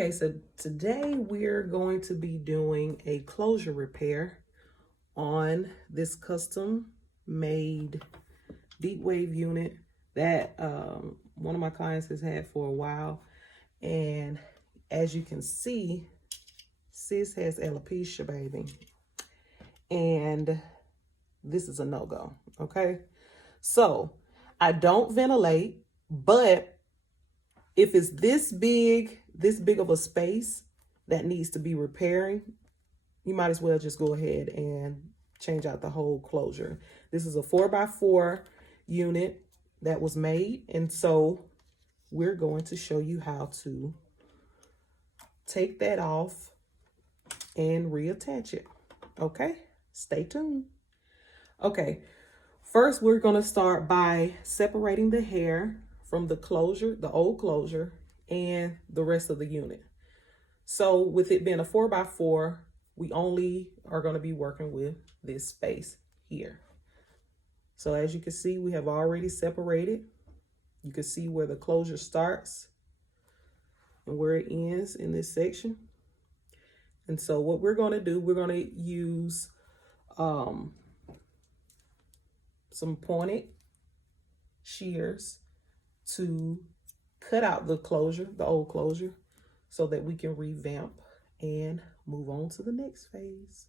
Okay, so today we're going to be doing a closure repair on this custom made deep wave unit that one of my clients has had for a while. And as you can see, sis has alopecia, baby. And this is a no-go, okay? So I don't ventilate, but if it's this big of a space that needs to be repairing, you might as well just go ahead and change out the whole closure. This is a 4x4 unit that was made, and so we're going to show you how to take that off and reattach it. Okay, stay tuned. Okay, first we're going to start by separating the hair from the closure, the old closure, and the rest of the unit. So with it being a 4x4, we only are going to be working with this space here. So as you can see, we have already separated. You can see where the closure starts and where it ends in this section. And so what we're going to do, we're going to use some pointed shears to cut out the closure, the old closure, so that we can revamp and move on to the next phase.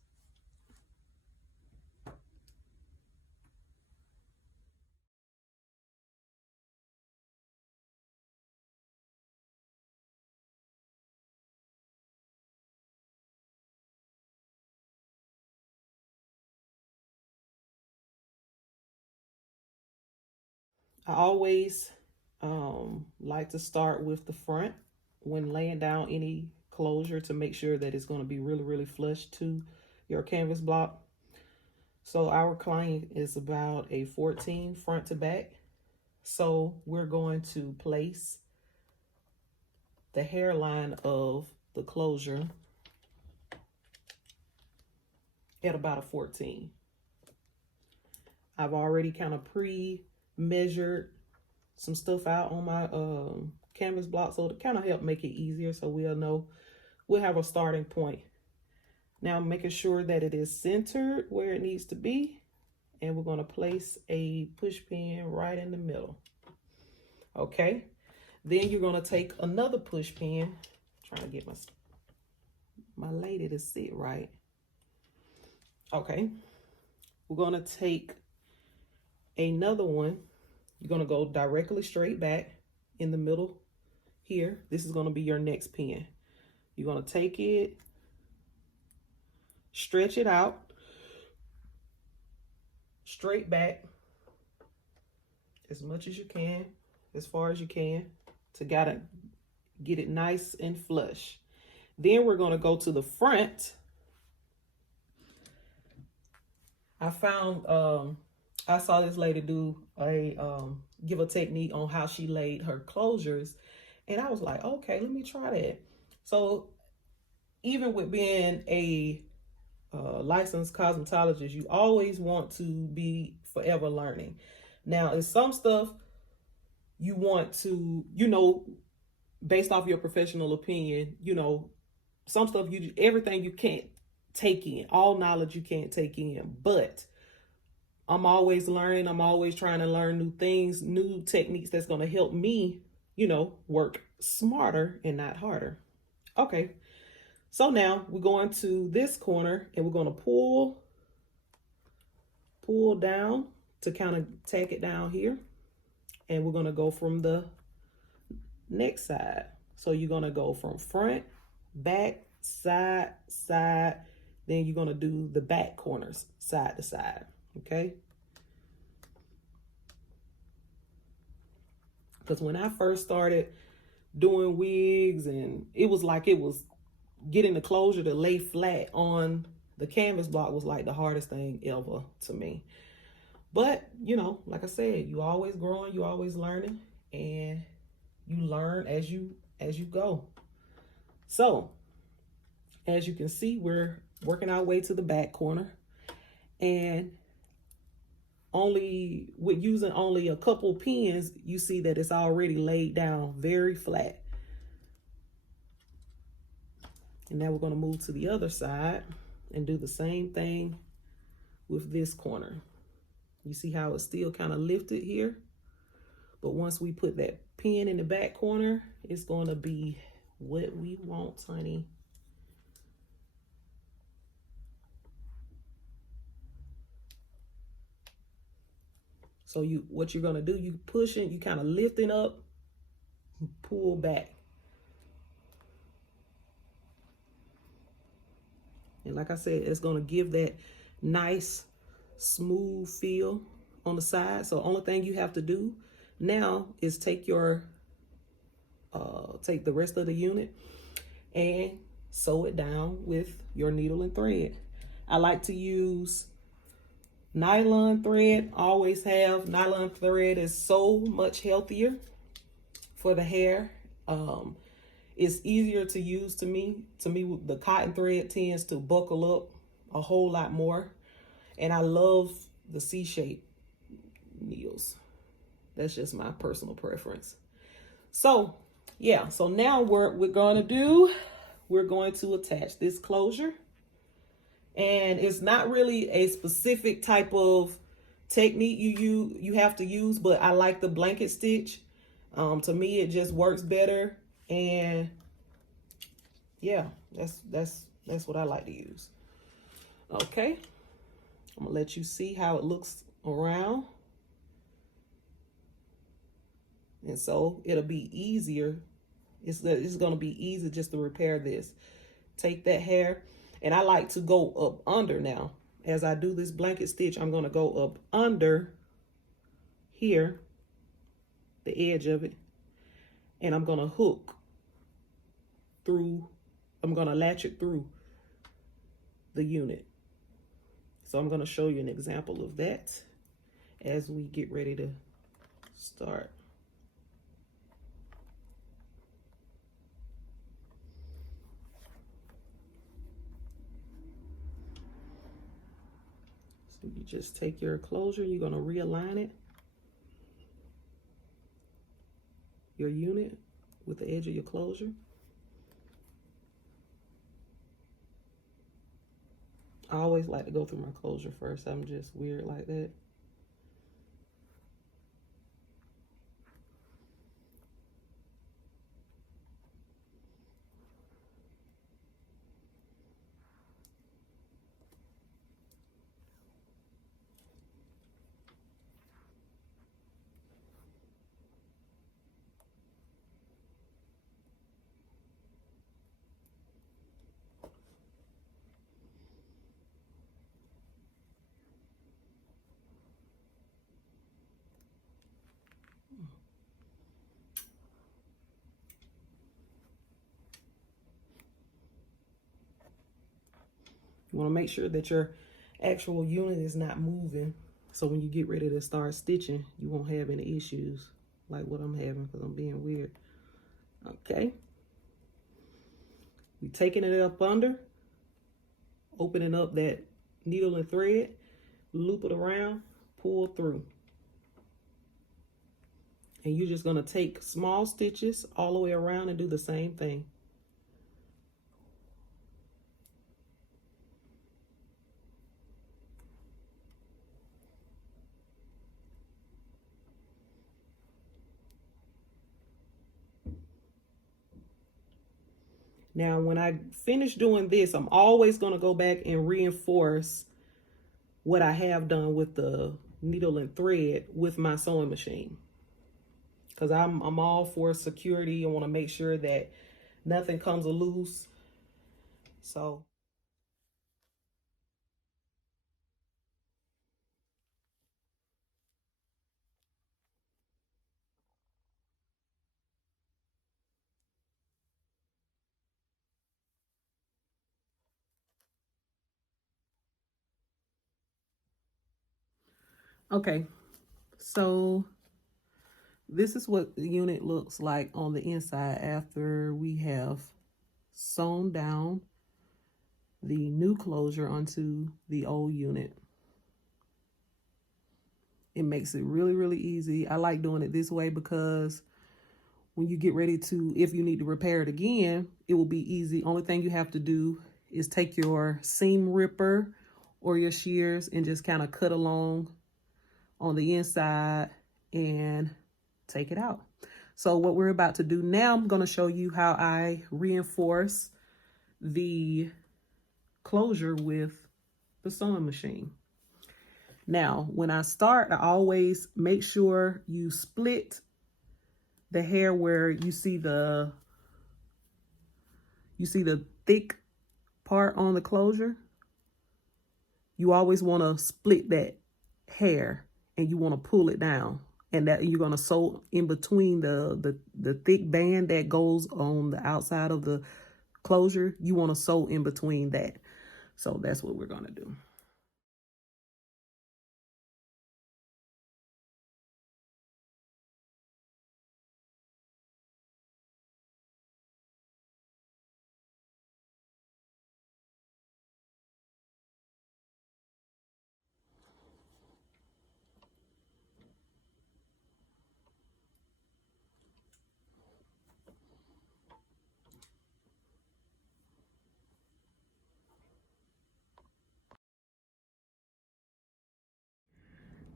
I always like to start with the front when laying down any closure to make sure that it's going to be really flush to your canvas block. So our client is about a 14 front to back. So we're going to place the hairline of the closure at about a 14. I've already kind of pre-measured some stuff out on my canvas block, so to kind of help make it easier, so we'll know, we'll have a starting point. Now I'm making sure that it is centered where it needs to be, and we're going to place a push pin right in the middle. Okay, then you're going to take another push pin, trying to get my lady to sit right. Okay, we're going to take another one. You're going to go directly straight back in the middle here. This is going to be your next pin. You're going to take it, stretch it out, straight back as much as you can, as far as you can, to get it nice and flush. Then we're going to go to the front. I found I saw this lady do give a technique on how she laid her closures, and I was like, okay, let me try that. So even with being a licensed cosmetologist, you always want to be forever learning. Now, in some stuff you want to, based off your professional opinion, some stuff everything you can't take in, all knowledge you can't take in, but I'm always learning. I'm always trying to learn new things, new techniques that's going to help me, work smarter and not harder. Okay. So now we're going to this corner and we're going to pull down to kind of tack it down here. And we're going to go from the next side. So you're going to go from front, back, side, side. Then you're going to do the back corners, side to side. Okay. Because when I first started doing wigs, and it was like it was getting the closure to lay flat on the canvas block was like the hardest thing ever to me. But, like I said, you always growing, you always learning, and you learn as you go. So, as you can see, we're working our way to the back corner, and using only a couple pins, you see that it's already laid down very flat. And now we're going to move to the other side and do the same thing with this corner. You see how it's still kind of lifted here? But once we put that pin in the back corner, it's going to be what we want, honey. So what you're going to do, you pushing, you kind of lifting up, pull back. And like I said, it's going to give that nice, smooth feel on the side. So the only thing you have to do now is take the rest of the unit and sew it down with your needle and thread. I like to use nylon thread. Always have. Nylon thread is so much healthier for the hair. It's easier to use to me. The cotton thread tends to buckle up a whole lot more. And I love the C-shape needles. That's just my personal preference. So, yeah. So now what we're going to do, we're going to attach this closure. And it's not really a specific type of technique you have to use, but I like the blanket stitch. To me, it just works better. And yeah, that's what I like to use. Okay, I'm gonna let you see how it looks around. And so it'll be easier. It's gonna be easy just to repair this. Take that hair, and I like to go up under now. As I do this blanket stitch, I'm gonna go up under here, the edge of it, and I'm gonna hook through, I'm gonna latch it through the unit. So I'm gonna show you an example of that as we get ready to start. So you just take your closure, you're gonna realign it, your unit with the edge of your closure. I always like to go through my closure first. I'm just weird like that. You want to make sure that your actual unit is not moving. So when you get ready to start stitching, you won't have any issues like what I'm having because I'm being weird. Okay. We're taking it up under, opening up that needle and thread, loop it around, pull through. And you're just going to take small stitches all the way around and do the same thing. Now, when I finish doing this, I'm always going to go back and reinforce what I have done with the needle and thread with my sewing machine. Because I'm all for security. I want to make sure that nothing comes loose. So okay, so this is what the unit looks like on the inside after we have sewn down the new closure onto the old unit. It makes it really, really easy. I like doing it this way because when you get ready to, if you need to repair it again, it will be easy. Only thing you have to do is take your seam ripper or your shears and just kind of cut along on the inside and take it out. So what we're about to do now, I'm going to show you how I reinforce the closure with the sewing machine. Now, when I start, I always make sure you split the hair where you see the thick part on the closure. You always want to split that hair and you want to pull it down, and that you're going to sew in between the thick band that goes on the outside of the closure. You want to sew in between that. So that's what we're going to do.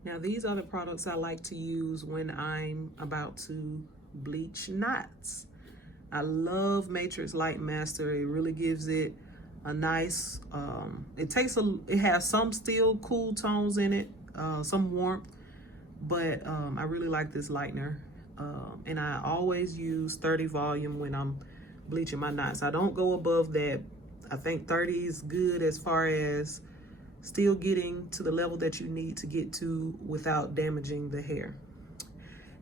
Now, these are the products I like to use when I'm about to bleach knots. I love Matrix Light Master. It really gives it a nice, it has some still cool tones in it, some warmth, but I really like this lightener. And I always use 30 volume when I'm bleaching my knots. I don't go above that. I think 30 is good as far as still getting to the level that you need to get to without damaging the hair.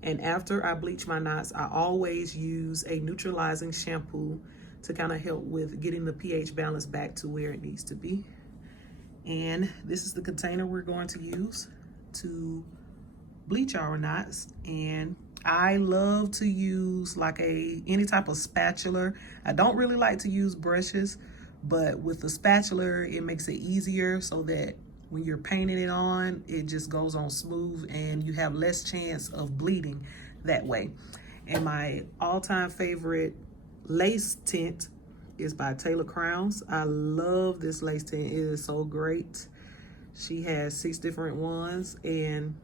And after I bleach my knots, I always use a neutralizing shampoo to kind of help with getting the pH balance back to where it needs to be. And this is the container we're going to use to bleach our knots. And I love to use like any type of spatula. I don't really like to use brushes, but with the spatula, it makes it easier so that when you're painting it on, it just goes on smooth and you have less chance of bleeding that way. And my all-time favorite lace tint is by Taylor Crowns. I love this lace tint. It is so great. She has 6 different ones, and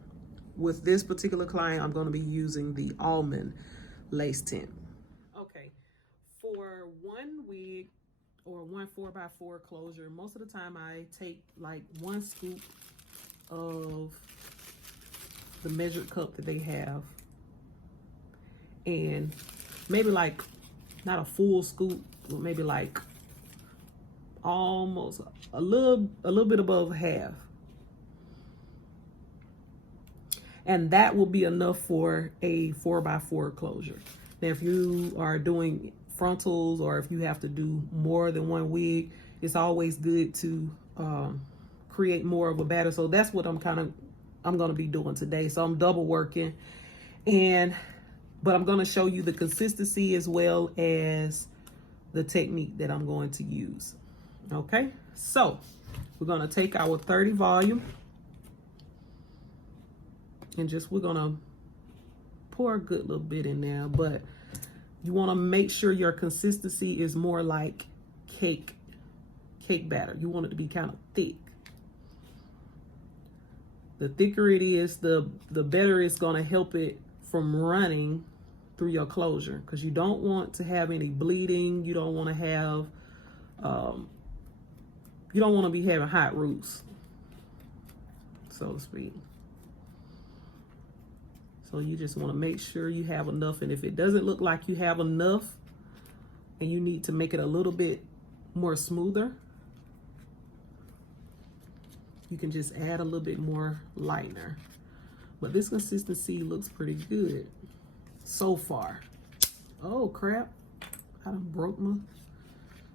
with this particular client, I'm going to be using the almond lace tint. Okay, for one wig or one 4x4 closure, most of the time I take like 1 scoop of the measured cup that they have, and maybe like not a full scoop, but maybe like almost a little bit above half, and that will be enough for a 4x4 closure. Now, if you are doing frontals or if you have to do more than 1 wig, it's always good to create more of a batter. So that's what I'm going to be doing today. So I'm double working, but I'm going to show you the consistency as well as the technique that I'm going to use. Okay, so we're going to take our 30 volume and we're going to pour a good little bit in there, but you want to make sure your consistency is more like cake batter. You want it to be kind of thick. The thicker it is, the better it's going to help it from running through your closure, because you don't want to have any bleeding. You don't want to have you don't want to be having hot roots, so to speak. So you just want to make sure you have enough, and if it doesn't look like you have enough and you need to make it a little bit more smoother, you can just add a little bit more lightener. But this consistency looks pretty good so far. Oh crap, I done broke my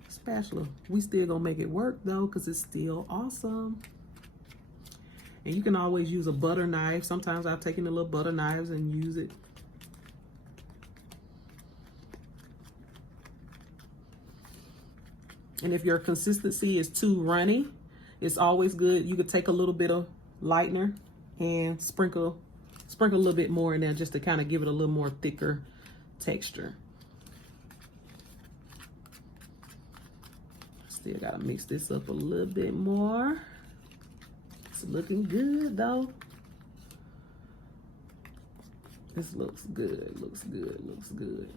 spatula. We still gonna make it work though, because it's still awesome. And you can always use a butter knife. Sometimes I've taken the little butter knives and use it. And if your consistency is too runny, it's always good. You could take a little bit of lightener and sprinkle a little bit more in there just to kind of give it a little more thicker texture. Still gotta mix this up a little bit more. It's looking good though. This looks good, looks good, looks good.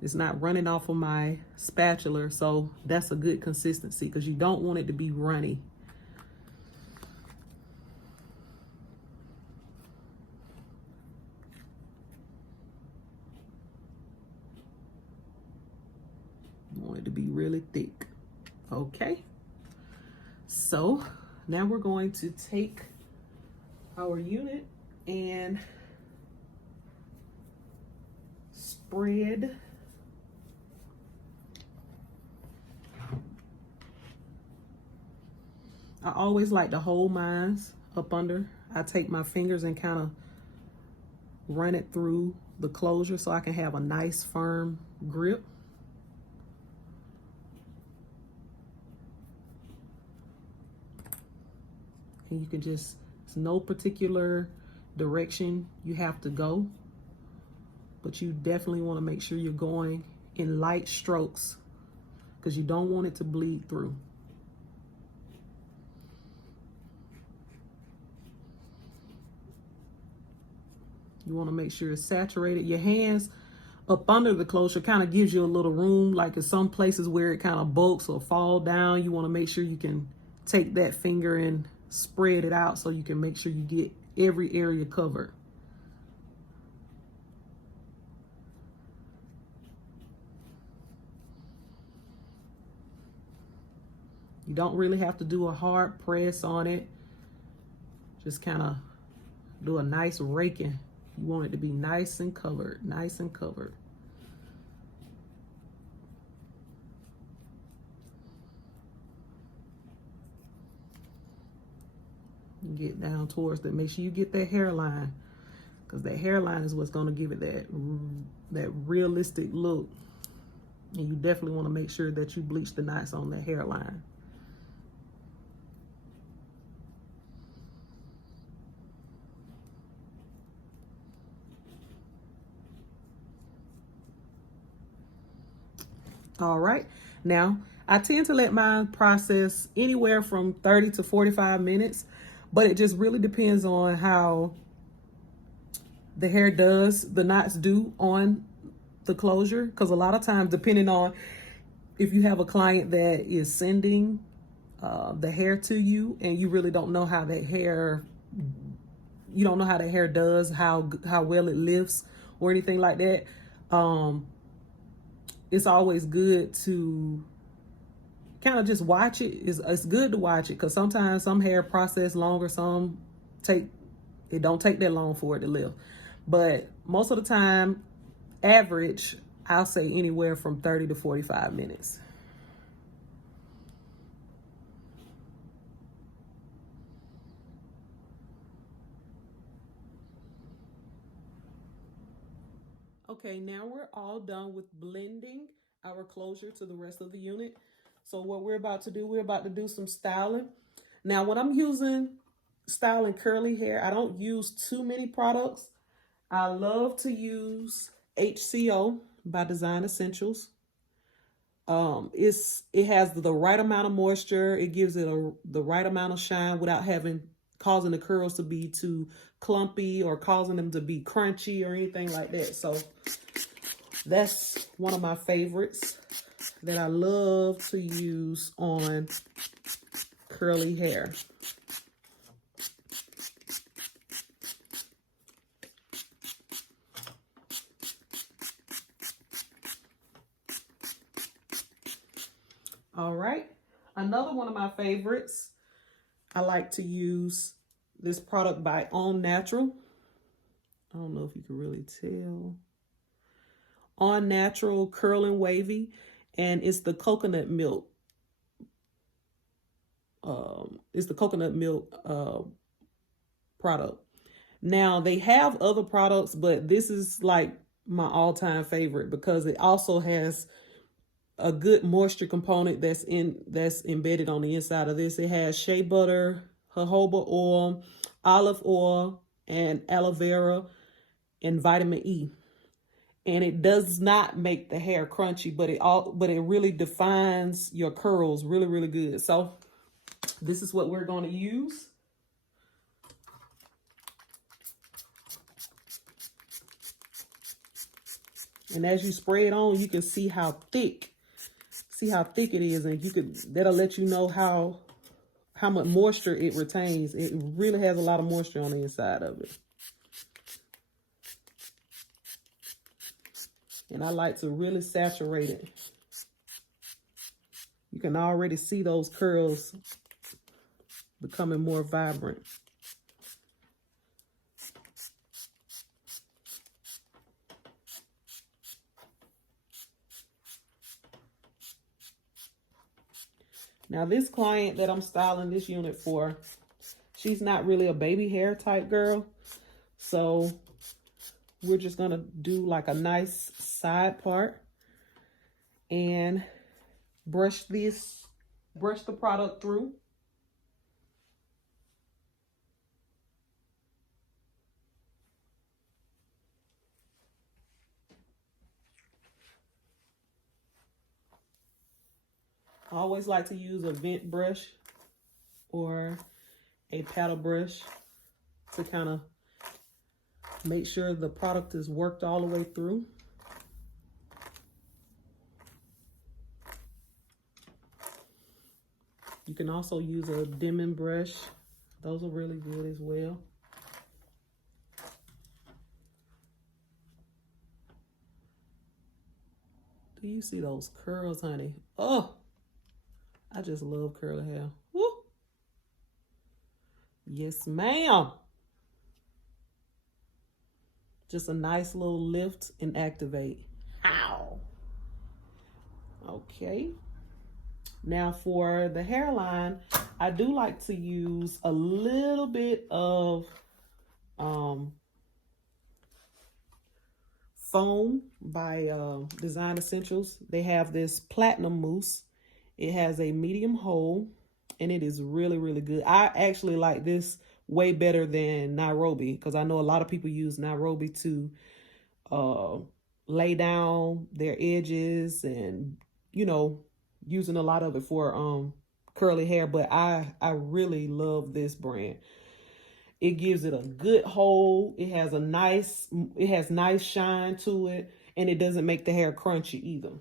It's not running off of my spatula, so that's a good consistency because you don't want it to be runny. You want it to be really thick. Okay. So now we're going to take our unit and spread I always like to hold mine up under. I take my fingers and kind of run it through the closure so I can have a nice firm grip. And you can just, it's no particular direction you have to go, but you definitely want to make sure you're going in light strokes because you don't want it to bleed through. You want to make sure it's saturated. Your hands up under the closure kind of gives you a little room, like in some places where it kind of bulks or fall down. You want to make sure you can take that finger and spread it out so you can make sure you get every area covered. You don't really have to do a hard press on it. Just kind of do a nice raking. You want it to be nice and covered, nice and covered. Get down towards that. Make sure you get that hairline, because that hairline is what's going to give it that realistic look. And you definitely want to make sure that you bleach the knots on that hairline. All right, now I tend to let mine process anywhere from 30 to 45 minutes, but it just really depends on how the hair does, the knots do on the closure. Because a lot of times, depending on if you have a client that is sending the hair to you and you really don't know how that hair, you don't know how that hair does, how well it lifts or anything like that, it's always good to kind of just watch it. It's good to watch it because sometimes some hair process longer, some it don't take that long for it to lift. But most of the time, average, I'll say anywhere from 30 to 45 minutes. Okay, now we're all done with blending our closure to the rest of the unit. So what we're about to do some styling. Now, when I'm styling curly hair, I don't use too many products. I love to use HCO by Design Essentials. It has the right amount of moisture. It gives it the right amount of shine without causing the curls to be too clumpy or causing them to be crunchy or anything like that. So that's one of my favorites that I love to use on curly hair. All right, another one of my favorites, I like to use this product by On Natural. I don't know if you can really tell. On Natural Curl and Wavy, and it's the coconut milk. It's the coconut milk product. Now, they have other products, but this is like my all-time favorite because it also has a good moisture component that's embedded on the inside of this. It has shea butter, jojoba oil, olive oil, and aloe vera, and vitamin E. And it does not make the hair crunchy, but it really defines your curls really, really good. So this is what we're going to use. And as you spray it on, you can see how thick it is, and that'll let you know how much moisture it retains. It really has a lot of moisture on the inside of it. And I like to really saturate it. You can already see those curls becoming more vibrant. Now this client that I'm styling this unit for, she's not really a baby hair type girl. So we're just gonna do like a nice side part and brush the product through. I always like to use a vent brush or a paddle brush to kind of make sure the product is worked all the way through. You can also use a dimming brush. Those are really good as well. Do you see those curls, honey? Oh, I just love curly hair. Woo! Yes, ma'am. Just a nice little lift and activate. Ow. Okay. Now for the hairline, I do like to use a little bit of foam by Design Essentials. They have this platinum mousse. It has a medium hold and it is really, really good. I actually like this way better than Nairobi because I know a lot of people use Nairobi to lay down their edges and, you know, using a lot of it for curly hair, but I really love this brand. It gives it a good hold. It has nice shine to it, and it doesn't make the hair crunchy either.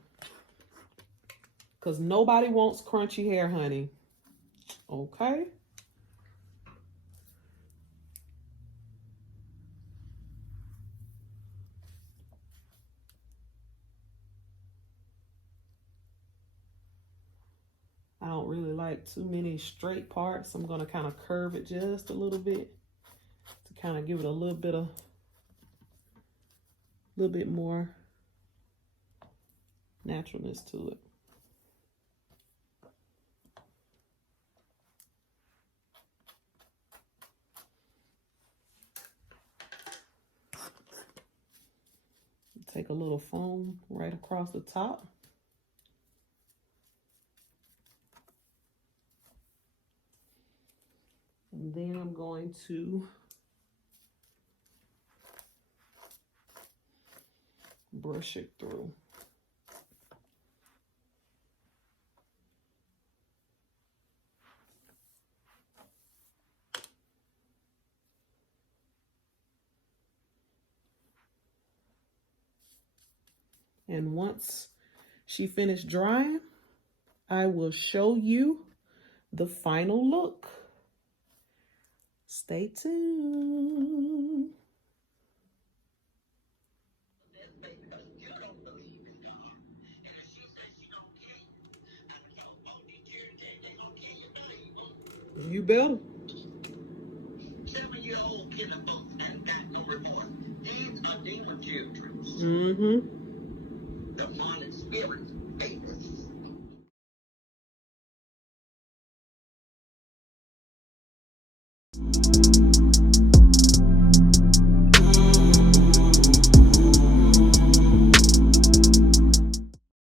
Because nobody wants crunchy hair, honey. Okay. I don't really like too many straight parts. I'm going to kind of curve it just a little bit to kind of give it a little bit more naturalness to it. Take a little foam right across the top. And then I'm going to brush it through. And once she finished drying, I will show you the final look. Stay tuned. You better. 7-year-old kid of both and back no report. Needs a demon children. Demonic spirits